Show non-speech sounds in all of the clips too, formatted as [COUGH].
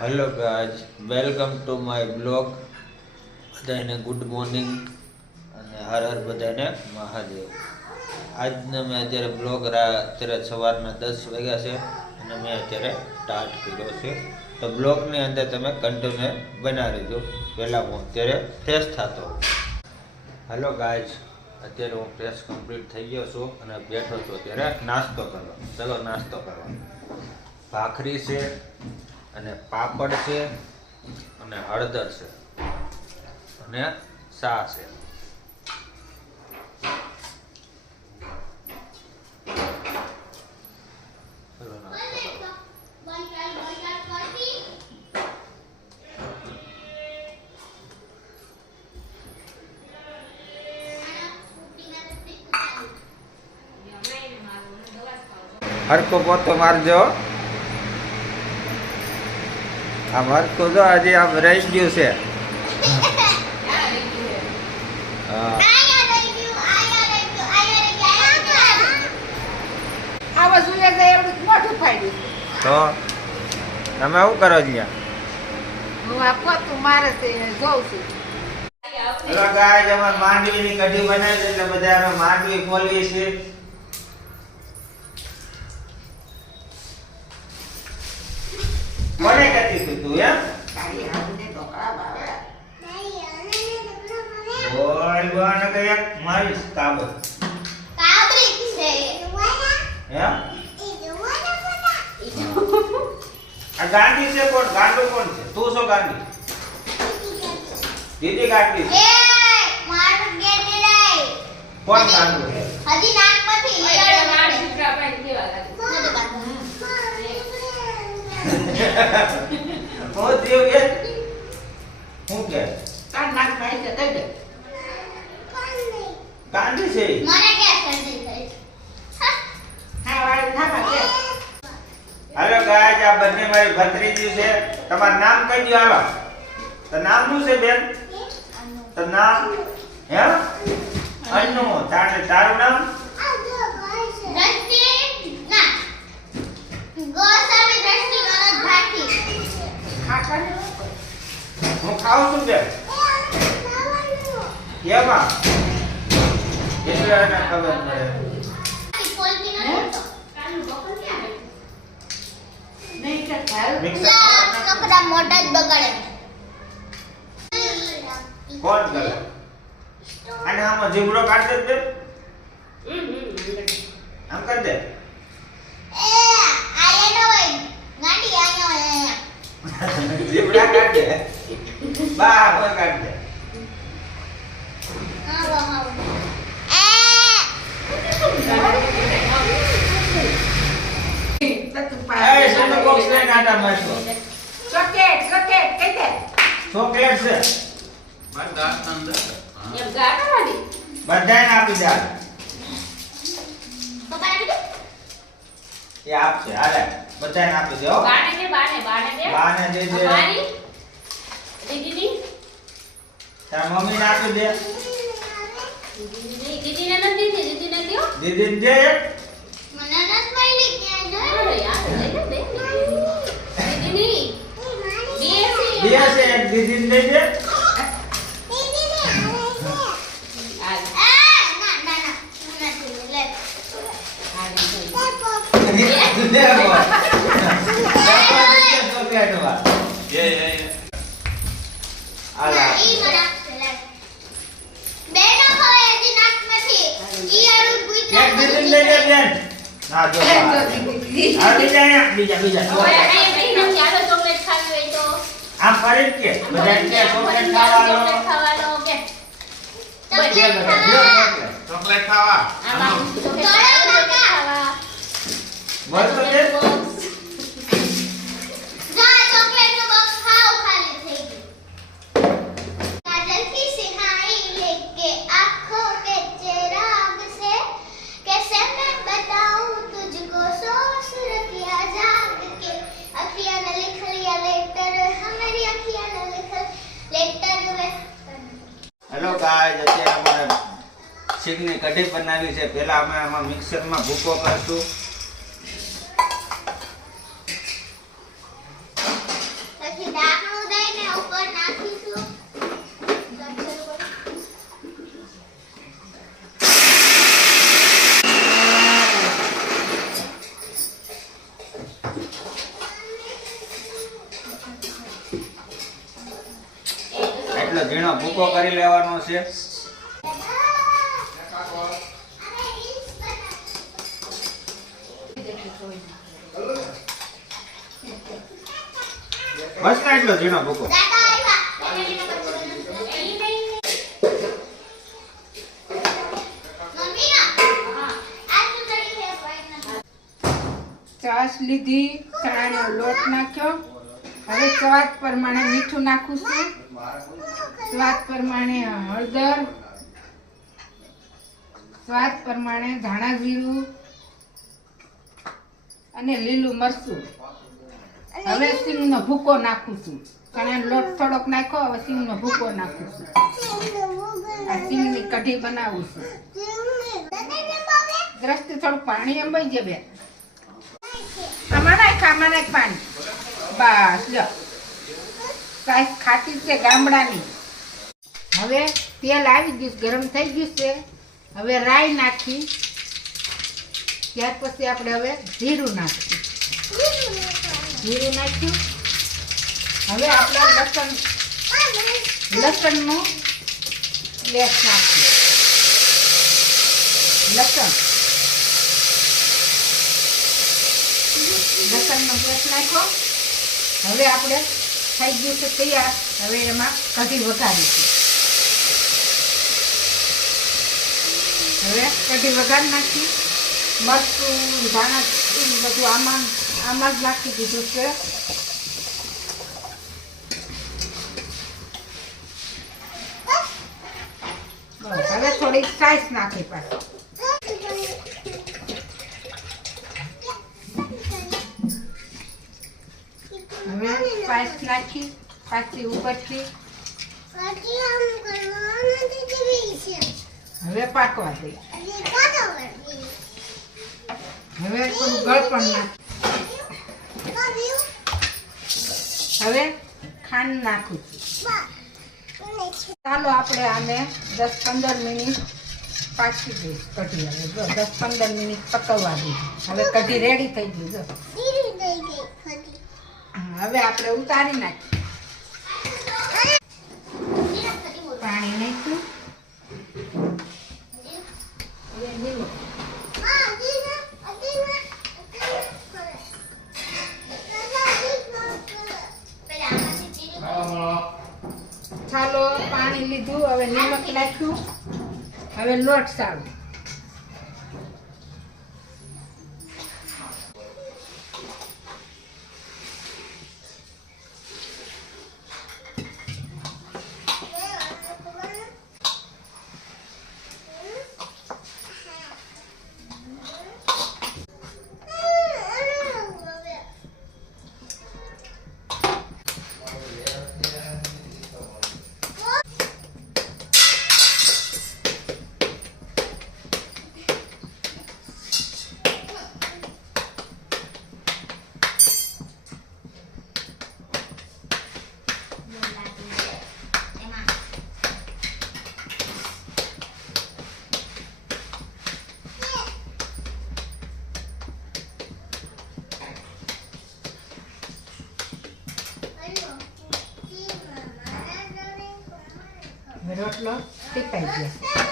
Hello ગાજ welcome to my blog બધાને good morning અને હર હર બધાને મહાદેવ. આજને મેં અત્યારે બ્લોગ અત્યારે સવારના દસ વાગ્યા છે અને મેં અત્યારે સ્ટાર્ટ કર્યો છે. તો બ્લોગની અંદર તમે કન્ટિન્યુ બનાવી દો પહેલાં હું અત્યારે ફ્રેશ થતો હેલો ગાજ અત્યારે હું ફ્રેશ કમ્પ્લીટ થઈ ગયો છું અને બેઠો છું અત્યારે નાસ્તો કરવા. ચલો નાસ્તો કરવા. ભાખરી છે અને પાપડ છે અને હળદર છે અને સા છે. હરકો પોતો મારજો આમ હરકો જો આજે આમ રહી ગયું છે. આ તો તમે શું કરો આ છે હેલો ગાઈસ અમે માંડવીની કઢી બનાવી છે એટલે બધા અમે માંડવી ખોલીએ છીએ. કોને કહેતી તું એમ તારી હાથને ઢોકળા ભાવે બોલ બોલ કે એક મારીશ કાબર હે? આ ગાંધી છે કોણ? ગાંડો કોણ છે? તું છો ગાંધી? દીદી ગાંધી છે. કોણ ગાંડો? છે હજી નાકમાંથી [LAUGHS] ઈયળ હું દેવ કે હું કે કાન નાક ભાઈ છે કઈ દે. ગાંડી છે. મને કે શરદી થઈ? હા. વાળી ના પાકે હાલો ગાય આ બંને મારી ભત્રીજી છે. તમારું નામ કહી દો હાલો. તો નામ શું છે બેન? તો નામ હે? અન્નુ તારે તારું નામ દ્રષ્ટિ ના ગોસ્વામી દ્રષ્ટિ મનોજ ભાટી ખા કરે હું ખાઉં છું બેન કેમાં એટલે એને ખબર પડે. કે છોકરા મોટા જ બગાડે કોણ કરે? અને આમાં જીબડો કાઢી દે આમ કરી દે એ આયા નો હોય ગાંડી આયા હોય આયા કાઢ દે બા હવે કાઢ દે? આવો એ બધું એ પાડે. સેન્ટર આપશે હાલે આટા આપી ચોકેટ કહી દે બાને બાને દે બાને દે દે પપ્પાને કીધું એ મમ્મી હાલે આપી દે હો બાને દે દે તારા મમ્મીને આપી દે દીદીને દે મને નત મળી ક્યાં બે છે એક દીદીને દે દે લે બોલ. ચોકલેટ વા હાલે દીદીને દે દે બેન ના જો આ બીજા બીજા બીજા ચોકલેટ. આમ ફરી કે બધા કે ચોકલેટ ખાવાનો કે ચોકલેટ ચોકલેટ ખાવા તો સિંગની કઢી બનાવી છે. પહેલાં અમે આમાં મિક્સરમાં ભૂકો કરશું. એટલો ઝીણો ભૂકો કરી લેવાનો છે. એટલો ઝીણો ભૂકો છાશ નાખ્યો. હવે સ્વાદ પ્રમાણે મીઠું નાખું સ્વાદ પ્રમાણે હળદર. સ્વાદ પ્રમાણે ધાણા અને લીલું મરચું. હવે સિંગનો ભૂકો નાખું છું. ચણાનો લોટ થોડોક નાખ્યો, હવે સિંગનો ભૂકો નાખું છું. આ સિંગની કઢી બનાવું છું. દ્રષ્ટિ થોડું પાણી અંબાઈ જાય બે આમાં નાખ આમાં નાખ પાણી. બસ લો સાઈઝ ખાતી છે ગામડાની. હવે તેલ આવી ગયું ગરમ થઈ ગયું છે. હવે રાઈ નાખી. ત્યાર પછી આપણે હવે જીરું નાખીએ જીરું નાખ્યું. હવે આપણે લસણ લસણનું લેસ નાખીએ. લસણ. લસણનો પેસ્ટ નાખ્યો. હવે આપણે થઈ ગયું છે તૈયાર. હવે એમાં કઢી વઘારીશું. હવે કઢી વઘાર નાખી. મરચું, ધાણા બધું આમાં આમાં જ નાખી દીધું છે હવે થોડીક સાઈઝ નાખી પાછી હવે સ્પાઈસ નાખી પાછી ઉપરથી હવે પાકવા દઈ હવે થોડું ગળપણ નાખ હવે ખાંડ નાખું. ચાલો આપણે આને દસ પંદર મિનિટ પાકી દઈશ કઢી હવે. જો, દસ પંદર મિનિટ પકવવા દઈશ. હવે કઢી રેડી થઈ ગઈ, જો. હવે આપણે ઉતારી નાખીએ. પાણી નાખ્યું. ચાલો પાણી લીધું હવે નિમક નાખ્યું. હવે લોટ સારું હવે રોટલો ટીકાઈ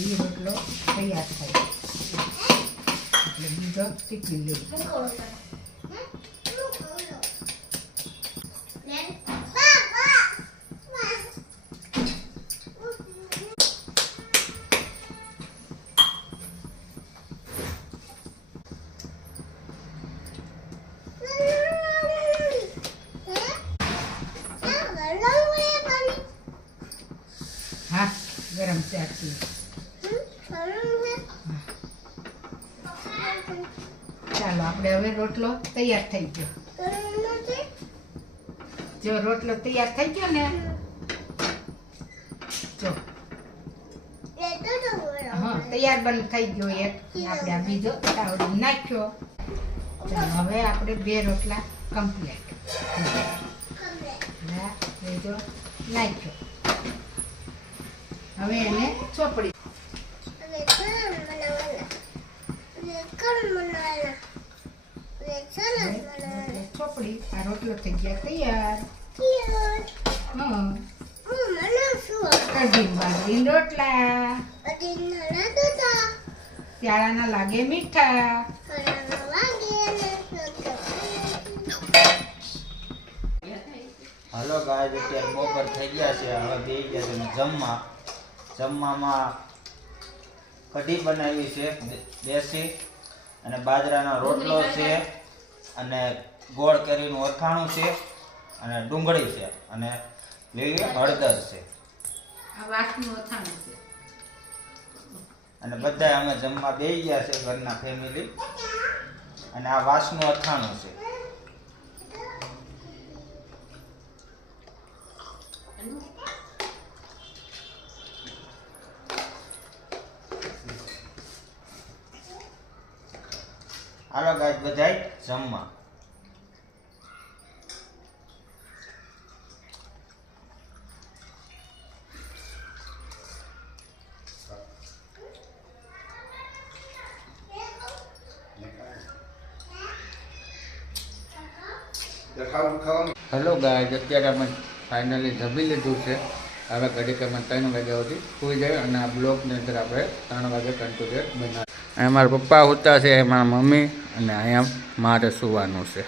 એ રોટલો તૈયાર થાય. એટલે બીજો ટીકી લઈ હા ગરમ ચા પીએ ચાલો, આપણે હવે રોટલો તૈયાર થઈ ગયો. જો રોટલો તૈયાર થઈ ગયો ને, જો. હા, તૈયાર બન થઈ ગયો એક. આપણે બીજો નાખ્યો. હવે આપણે બે રોટલા કમ્પ્લીટ બીજો નાખ્યો. હવે એને ચોપડી. ચોપડી આ રોટલો થઈ ગયા તૈયાર. હા કઢી બાજરી રોટલા. ત્યારાના લાગે મીઠા. હલો ગાય અત્યારે બપોર થઈ ગયા છે. હવે બે ગયા છે જમવા. જમવામાં કઢી બનાવી છે દેશી. અને બાજરાનો રોટલો છે. અને ગોળ કેરીનું અથાણું છે અને ડુંગળી છે અને લીલી હળદર છે. અને બધા અમે જમવા બેસી ગયા છે ઘરના ફેમિલી અને આ વાસનું અથાણું છે. હાલો ગાય બધાય. જમવા. હેલો ગાય અત્યારે અમે ફાઇનલી જમી લીધું છે. હવે ઘડીક અમે ત્રણ વાગ્યા સુધી સુઈ જાય અને આ બ્લોકની અંદર આપણે ત્રણ વાગે કન્ટિન્યુ બનાવીએ. મારા પપ્પા હોતા છે મારા મમ્મી. અને અહીંયા મારે સુવાનું છે.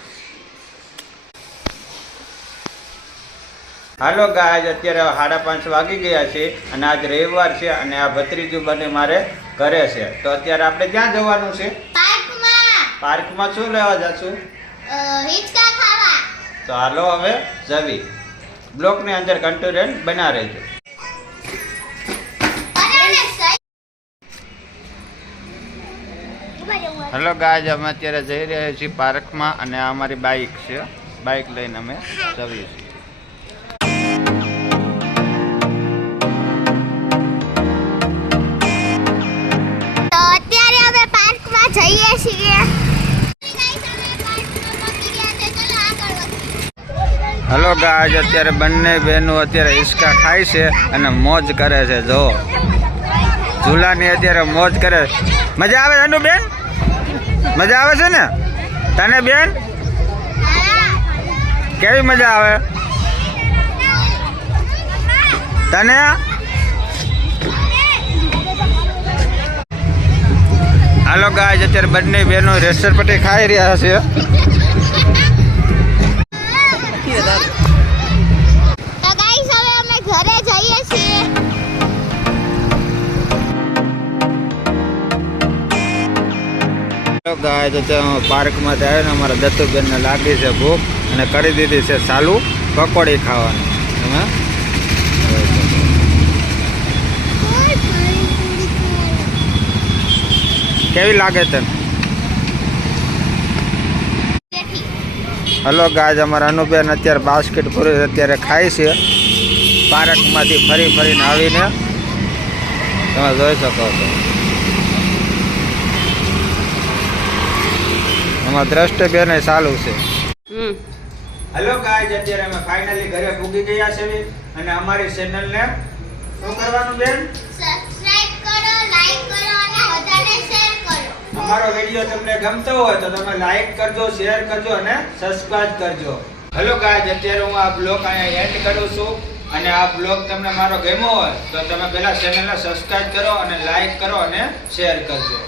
હાલો ગાય અત્યારે સાડા પાંચ વાગી ગયા છે અને આજ રવિવાર છે અને આ ભત્રીજું બને મારે ઘરે છે. તો અત્યારે આપણે ક્યાં જવાનું છે? પાર્કમાં. પાર્કમાં શું લેવા જશું? તો હાલો હવે જવી. બ્લોકની અંદર કન્ટિન્યુ બના રહેજો હેલો ગાય અમે અત્યારે જઈ રહ્યા છીએ પાર્કમાં અને આ અમારી બાઇક છે. બાઇક લઈને અમે જઈએ છીએ. અત્યારે અમે પાર્કમાં જઈએ છીએ. હેલો ગાય અત્યારે બંને બહેનો અત્યારે હિંચકા ખાય છે અને મોજ કરે છે. જો. ઝૂલાની અત્યારે મોજ કરે. મજા આવે છે બેન મજા આવે છે ને? તને બેન? કેવી મજા આવે? તને? હાલો ગાય અત્યારે બંને બહેનો રેસ્ટર પટે ખાઈ રહ્યા છે. હેલો ગાય તો ત્યાં પાર્કમાં તો ને અમારા દત્તુબેનને લાગી છે ભૂખ અને કરી દીધી છે ચાલુ પકોડી ખાવાની. હા? કેવી લાગે તને? હલો ગાજ અમારા અનુબેન અત્યારે બાસ્કેટ પૂરી અત્યારે ખાય છે. પાર્કમાંથી ફરી ફરીને આવીને તમે જોઈ શકો છો. એમાં દ્રષ્ટિ બેન ચાલુ છે. હેલો ગાઈઝ અત્યારે અમે ફાઇનલી ઘરે પૂગી ગયા છે. અને અમારી ચેનલ ને શું કરવાનું બેન? સબસ્ક્રાઇબ કરો લાઈક કરો અને વધારે શેર કરો. અમારો વીડિયો તમને ગમતો હોય તો તમે લાઈક કરજો શેર કરજો અને સબસ્ક્રાઇબ કરજો. હેલો ગાઈઝ અત્યારે હું આ બ્લોગ અહીંયા એન્ડ કરું છું. અને આ બ્લોગ તમને મારો ગમ્યો હોય તો તમે પહેલા ચેનલને સબસ્ક્રાઇબ કરો અને લાઈક કરો અને શેર કરજો.